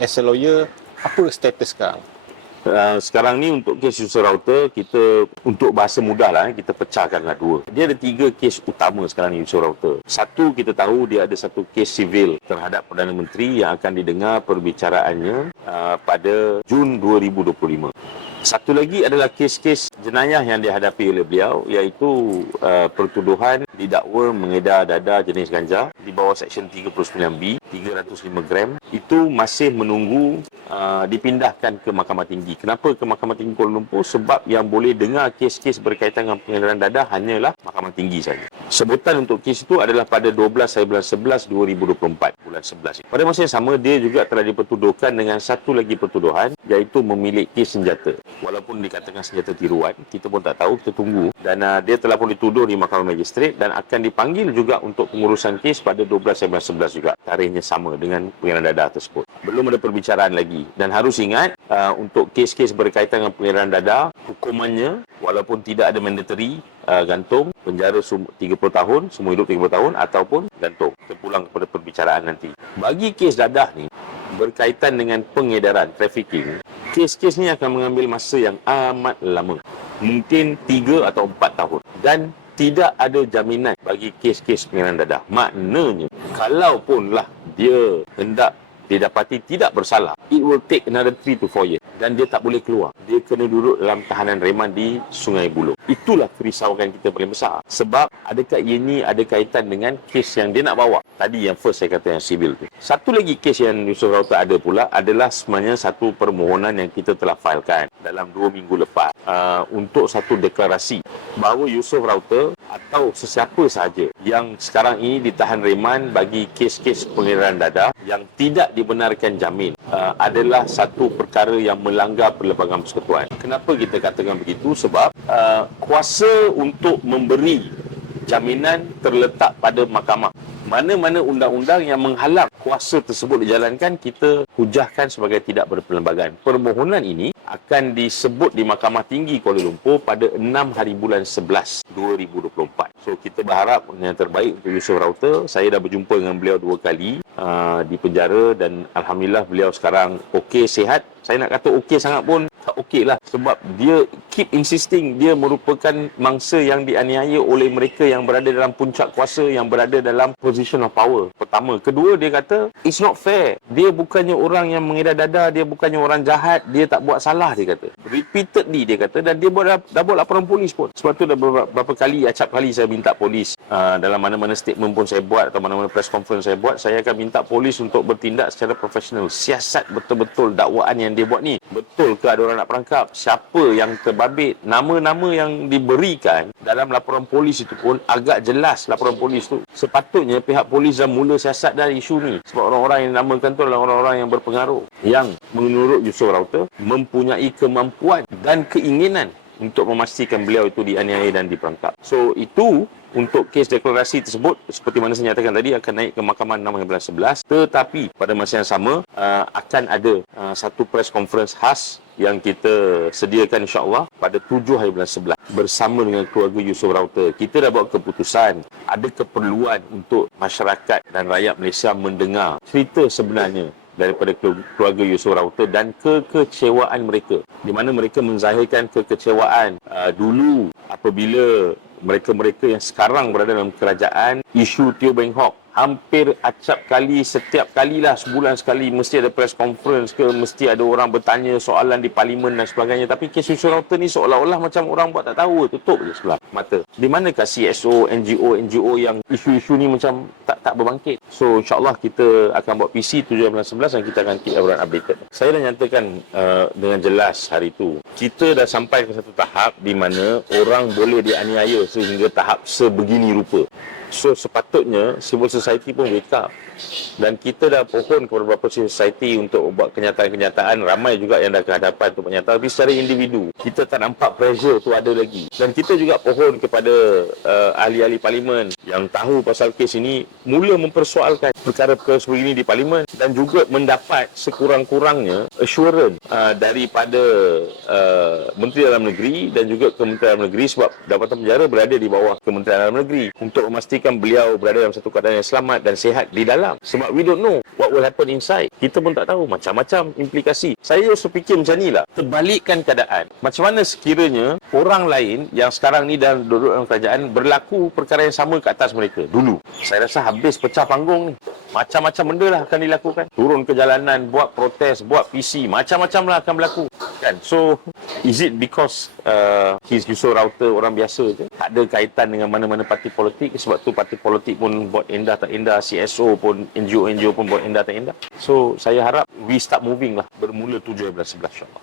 as a lawyer, apa status sekarang? Sekarang ni untuk kes user router, kita untuk bahasa mudah lah, kita pecahkanlah dua. Dia ada 3 kes utama sekarang ni user router. Satu, kita tahu dia ada satu kes sivil terhadap Perdana Menteri yang akan didengar perbicaraannya pada Jun 2025. Satu lagi adalah kes-kes jenayah yang dihadapi oleh beliau, iaitu pertuduhan didakwa mengedar dadah jenis ganja di bawah Seksyen 39B, 305 gram. Itu masih menunggu dipindahkan ke Mahkamah Tinggi. Kenapa ke Mahkamah Tinggi Kuala Lumpur? Sebab yang boleh dengar kes-kes berkaitan dengan pengedaran dadah hanyalah Mahkamah Tinggi saja. Sebutan untuk kes itu adalah pada 12/11/2024, bulan 11. Pada masa yang sama, dia juga telah dipertuduhkan dengan satu lagi pertuduhan, iaitu memiliki senjata. Walaupun dikatakan senjata tiruan, kita pun tak tahu, kita tunggu. Dan dia telah pun dituduh di Mahkamah Magistrate dan akan dipanggil juga untuk pengurusan kes pada 12/11 juga. Tarikhnya sama dengan pengedaran dadah tersebut. Belum ada perbicaraan lagi. Dan harus ingat, untuk kes-kes berkaitan dengan pengedaran dadah, hukumannya walaupun tidak ada mandatory, gantung, penjara 30 tahun, semua hidup 30 tahun, ataupun gantung. Kita pulang kepada perbicaraan nanti. Bagi kes dadah ni, berkaitan dengan pengedaran, trafficking, kes-kes ni akan mengambil masa yang amat lama. Mungkin 3 atau 4 tahun. Dan tidak ada jaminan bagi kes-kes pengedaran dadah. Maknanya, kalaupunlah dia hendak didapati tidak bersalah, it will take another 3 to 4 years. Dan dia tak boleh keluar. Dia kena duduk dalam tahanan reman di Sungai Buloh. Itulah kerisauan kita paling besar. Sebab adakah ini ada kaitan dengan kes yang dia nak bawa? Tadi yang first saya kata yang civil tu. Satu lagi kes yang Yusof Router ada pula adalah sebenarnya satu permohonan yang kita telah filekan dalam 2 minggu lepas untuk satu deklarasi bahawa Yusof Router atau sesiapa sahaja yang sekarang ini ditahan reman bagi kes-kes pengedaran dadah yang tidak dibenarkan jamin adalah satu perkara yang melanggar Perlembagaan Persekutuan. Kenapa kita katakan begitu? Sebab kuasa untuk memberi jaminan terletak pada mahkamah. Mana-mana undang-undang yang menghalang kuasa tersebut dijalankan, kita hujahkan sebagai tidak berperlembagaan. Permohonan ini akan disebut di Mahkamah Tinggi Kuala Lumpur pada 6 hari bulan 11 2024. So kita berharap yang terbaik untuk Yusof Router. Saya dah berjumpa dengan beliau 2 kali di penjara dan alhamdulillah beliau sekarang okey, sihat. Saya nak kata okey sangat pun tak okey lah, sebab dia keep insisting dia merupakan mangsa yang dianiaya oleh mereka yang berada dalam puncak kuasa, yang berada dalam position of power. Pertama. Kedua, dia kata it's not fair. Dia bukannya orang yang mengedar dadah, dia bukannya orang jahat, dia tak buat salah, dia kata. Repeatedly dia kata, dan dia dah buat laporan polis pun. Sebab tu dah beberapa kali, acap kali saya minta polis dalam mana-mana statement pun saya buat atau mana-mana press conference saya buat, saya akan minta polis untuk bertindak secara profesional. Siasat betul-betul dakwaan yang dia buat ni. Betul ke ada orang nak perangkap? Siapa yang terbabit? Nama-nama yang diberikan dalam laporan polis itu pun agak jelas laporan polis tu. Sepatutnya pihak polis dah mula siasat dari isu ni. Sebab orang-orang yang dinamakan tu adalah orang-orang yang berpengaruh. Yang menurut Yusof Router mempunyai kemampuan dan keinginan untuk memastikan beliau itu dianiaya dan diperangkap. So itu untuk kes deklarasi tersebut, seperti mana saya nyatakan tadi, akan naik ke Mahkamah 6 bulan 11. Tetapi pada masa yang sama akan ada satu press conference khas yang kita sediakan insya-Allah pada 7 hari bulan 11 bersama dengan keluarga Yusof Router. Kita dah buat keputusan, ada keperluan untuk masyarakat dan rakyat Malaysia mendengar cerita sebenarnya daripada keluarga Yusof Router dan kekecewaan mereka, di mana mereka menzahirkan kekecewaan dulu apabila mereka-mereka yang sekarang berada dalam kerajaan, isu Teo Beng Hock hampir acap kali, setiap kalilah sebulan sekali mesti ada press conference ke, mesti ada orang bertanya soalan di parlimen dan sebagainya. Tapi kes Yusof Router ni seolah-olah macam orang buat tak tahu, tutup je sebelah mata. Di manakah CSO, NGO yang isu-isu ni macam tak berbangkit? So insyaAllah kita akan buat PC 7 bulan 11 dan kita akan keep everyone updated. Saya dah nyatakan dengan jelas hari itu, kita dah sampai ke satu tahap di mana orang boleh dianiaya sehingga tahap sebegini rupa. So sepatutnya civil society pun wake up. Dan kita dah pohon kepada beberapa civil society untuk buat kenyataan-kenyataan. Ramai juga yang dah ke hadapan untuk menyatakan. Tapi secara individu, kita tak nampak pressure tu ada lagi. Dan kita juga pohon kepada ahli-ahli parlimen yang tahu pasal kes ini, mula mempersoalkan perkara-perkara sebegini di Parlimen dan juga mendapat sekurang-kurangnya assurance daripada Menteri Dalam Negeri dan juga Kementerian Dalam Negeri, sebab Jabatan Penjara berada di bawah Kementerian Dalam Negeri, untuk memastikan beliau berada dalam satu keadaan yang selamat dan sihat di dalam. Sebab we don't know what will happen inside. Kita pun tak tahu, macam-macam implikasi. Saya just fikir macam ni lah, terbalikkan keadaan. Macam mana sekiranya orang lain yang sekarang ni dah duduk dalam kerajaan berlaku perkara yang sama ke atas mereka dulu? Saya rasa habis pecah panggung ni. Macam-macam benda lah akan dilakukan. Turun ke jalanan, buat protes, buat PC, macam-macam lah akan berlaku. Kan? So, is it because he's Yusof Router orang biasa je? Tak ada kaitan dengan mana-mana parti politik. Sebab tu parti politik pun buat endah tak endah, CSO pun, NGO pun buat endah tak endah. So, saya harap we start moving lah. Bermula 7 bulan 11 insyaAllah.